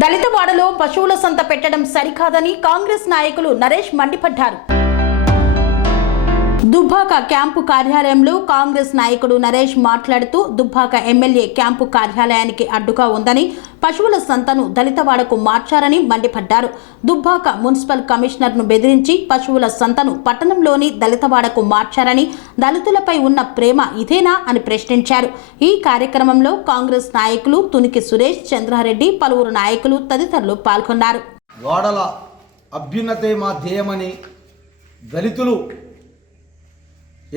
దళితవాడలో పశువుల సంత పెట్టడం సరికాదని కాంగ్రెస్ నాయకులు నరేష్ మండిపడ్డారు. దుబ్బాక క్యాంపు కార్యాలయంలో కాంగ్రెస్ నాయకుడు నరేష్ మాట్లాడుతూ దుబ్బాక ఎమ్మెల్యే క్యాంపు కార్యాలయానికి అడ్డుగా ఉందని, పశువుల సంతను దళితవాడకు మార్చారని మండిపడ్డారు. దుబ్బాక మున్సిపల్ కమిషనర్ను బెదిరించి పశువుల సంతను పట్టణంలోని దళితవాడకు మార్చారని, దళితులపై ఉన్న ప్రేమ ఇదేనా అని ప్రశ్నించారు. ఈ కార్యక్రమంలో కాంగ్రెస్ నాయకులు తునికి సురేష్, చంద్రారెడ్డి, పలువురు నాయకులు తదితరులు పాల్గొన్నారు. వాడల అభ్యున్నతే మా ధ్యేయమని, దళితులు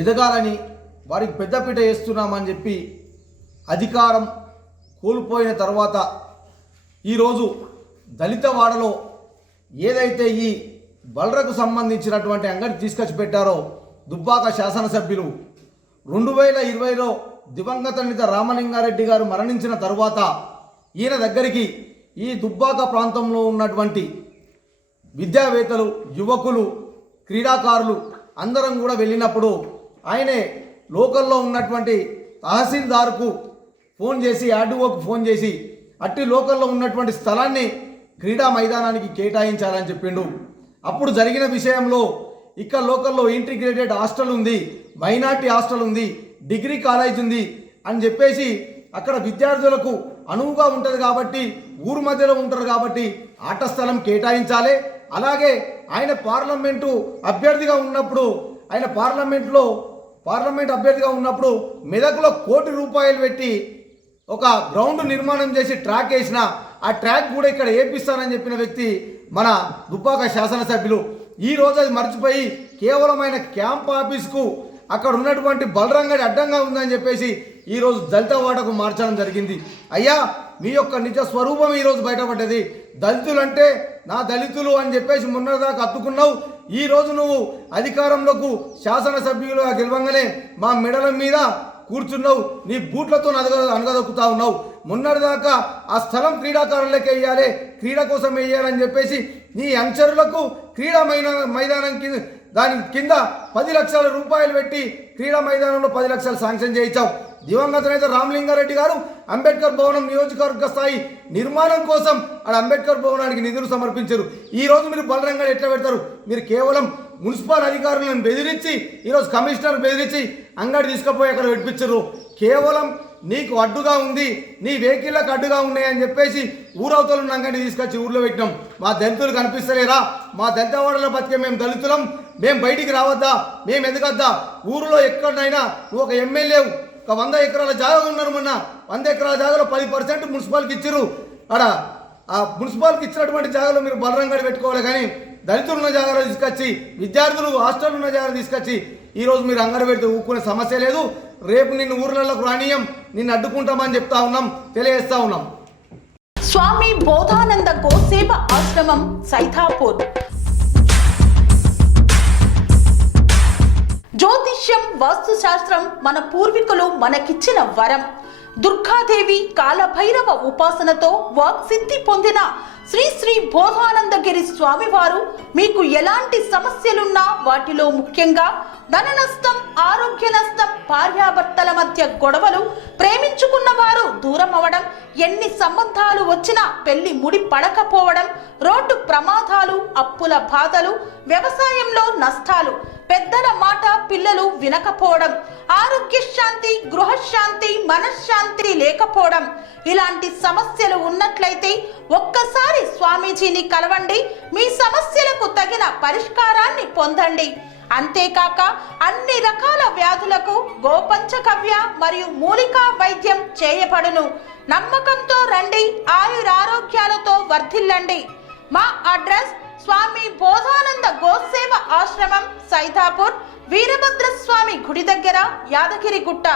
ఎదగాలని వారికి పెద్దపీట వేస్తున్నామని చెప్పి అధికారం కోల్పోయిన తర్వాత ఈరోజు దళితవాడలో ఏదైతే ఈ బల్రకు సంబంధించినటువంటి అంగడి తీసుకొచ్చి పెట్టారో దుబ్బాక శాసనసభ్యులు 2020లో దివంగత నేత రామలింగారెడ్డి గారు మరణించిన తర్వాత ఈయన దగ్గరికి ఈ దుబ్బాక ప్రాంతంలో ఉన్నటువంటి విద్యావేత్తలు, యువకులు, క్రీడాకారులు అందరం కూడా వెళ్ళినప్పుడు ఆయనే లోకల్లో ఉన్నటువంటి తహసీల్దార్కు ఫోన్ చేసి, ఆర్డీఓకు ఫోన్ చేసి అట్టి లోకల్లో ఉన్నటువంటి స్థలాన్ని క్రీడా మైదానానికి కేటాయించాలని చెప్పిండు. అప్పుడు జరిగిన విషయంలో ఇక్కడ లోకల్లో ఇంటిగ్రేటెడ్ హాస్టల్ ఉంది, మైనార్టీ హాస్టల్ ఉంది, డిగ్రీ కాలేజ్ ఉంది అని చెప్పేసి అక్కడ విద్యార్థులకు అనువుగా ఉంటుంది కాబట్టి, ఊరు మధ్యలో ఉంటారు కాబట్టి ఆట స్థలం కేటాయించాలి. అలాగే ఆయన పార్లమెంట్ అభ్యర్థిగా ఉన్నప్పుడు మెదక్లో ₹1 కోటి పెట్టి ఒక గ్రౌండ్ నిర్మాణం చేసి ట్రాక్ వేసిన, ఆ ట్రాక్ కూడా ఇక్కడ వేపిస్తానని చెప్పిన వ్యక్తి మన దుబ్బాక శాసనసభ్యులు. ఈరోజు అది మర్చిపోయి కేవలం ఆయన క్యాంప్ ఆఫీస్కు అక్కడ ఉన్నటువంటి బలరంగడి అడ్డంగా ఉందని చెప్పేసి ఈరోజు దళితవాడకు మార్చడం జరిగింది. అయ్యా, మీ యొక్క నిజ స్వరూపం ఈరోజు బయటపడ్డది. దళితులంటే నా దళితులు అని చెప్పేసి మొన్నటిదాకా అత్తుకున్నావు. ఈరోజు నువ్వు అధికారంలోకి శాసనసభ్యులుగా గెలవంగానే మా మెడల మీద కూర్చున్నావు, నీ బూట్లతో అనగదొక్కుతా ఉన్నావు. మొన్నటిదాకా ఆ స్థలం క్రీడాకారులకే వేయాలి, క్రీడ కోసం వేయాలని చెప్పేసి నీ అనుచరులకు క్రీడా మైదానం కింద దాని కింద ₹10 లక్షల పెట్టి క్రీడా మైదానంలో 10 లక్షలు శాంక్షన్ చేయించావు. దివంగత నేత రామలింగారెడ్డి గారు అంబేద్కర్ భవనం నియోజకవర్గ స్థాయి నిర్మాణం కోసం అక్కడ అంబేద్కర్ భవనానికి నిధులు సమర్పించారు. ఈరోజు మీరు బలరంగాడు ఎట్లా పెడతారు? మీరు కేవలం మున్సిపల్ అధికారులను బెదిరించి, ఈరోజు కమిషనర్ బెదిరించి అంగడి తీసుకుపోయి అక్కడ పెట్టించారు. కేవలం నీకు అడ్డుగా ఉంది, నీ వెహికల్లకు అడ్డుగా ఉన్నాయని చెప్పేసి ఊరవతలు అంగడి తీసుకొచ్చి ఊర్లో పెట్టినాం. మా దళితులు కనిపిస్తలేరా? మా దళితవాడలో బతికే మేము దళితులం, మేము బయటికి రావద్దా? మేము ఎదగద్దా? ఊరిలో ఎక్కడైనా నువ్వు ఒక ఎమ్మెల్యే, ఒక 100 ఎకరాల జాగా ఉన్నారు. మొన్న 100 ఎకరాల జాగాలో 10% మున్సిపాల్కి ఇచ్చారు. అక్కడ ఆ మున్సిపాల్కి ఇచ్చినటువంటి జాగాలో మీరు బలరంగడి పెట్టుకోవాలి. కానీ దళితులు ఉన్న జాగాలో తీసుకొచ్చి, విద్యార్థులు హాస్టల్ ఉన్న జాగాలో తీసుకొచ్చి ఈరోజు మీరు అంగడి పెడితే ఊరుకునే సమస్య లేదు. రేపు నిన్ను ఊర్లలోకి రానియం, నిన్ను అడ్డుకుంటామని చెప్తా ఉన్నాం, తెలియజేస్తా ఉన్నాం. స్వామి బోధానంద గోసేవ ఆశ్రమం, సైథాపూర్. జ్యోతిష్యం, వాస్తుశాస్త్రం మన పూర్వీకులు మనకిచ్చిన వరం. దుర్గాదేవి, కాలభైరవ ఉపాసనతో వాక్సిద్ధి పొందిన శ్రీ శ్రీ బోధానందగిరి స్వామివారు మీకు ఎలాంటి సమస్యలున్నా, వాటిలో ముఖ్యంగా ధన నష్టం, ఆరోగ్య నష్టం, భార్యాభర్తల మధ్య గొడవలు, ప్రేమించుకున్న వారు దూరం అవడం, ఎన్ని సంబంధాలు వచ్చినా పెళ్లి ముడి పడకపోవడం, రోడ్డు ప్రమాదాలు, అప్పుల బాధలు, వ్యవసాయంలో నష్టాలు, పెద్దల మాట పిల్లలు వినకపోవడం, ఆరోగ్య శాంతి, గృహశాంతి, మనశ్శాంతి లేకపోవడం, ఇలాంటి సమస్యలు ఉన్నట్లయితే ఒక్కసారి స్వామీజీని కలవండి. మీ సమస్యలకు తగిన పరిష్కారాన్ని పొందండి. అంతేకాక అన్ని రకాల వ్యాధులకు గోపంచకవ్య మరియు మూలికా వైద్యం చేయబడును. నమ్మకంతో రండి, ఆయురారోగ్యాలతో వర్ధిల్లండి. మా అడ్రస్ స్వామి బోధానంద గోసేవ ఆశ్రమం, సైథాపూర్, వీరభద్రస్వామి గుడి దగ్గర, యాదగిరిగుట్ట.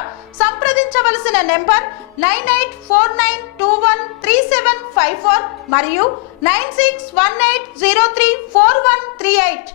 సంప్రదించవలసిన నెంబర్ 9849213754 మరియు 9618034138.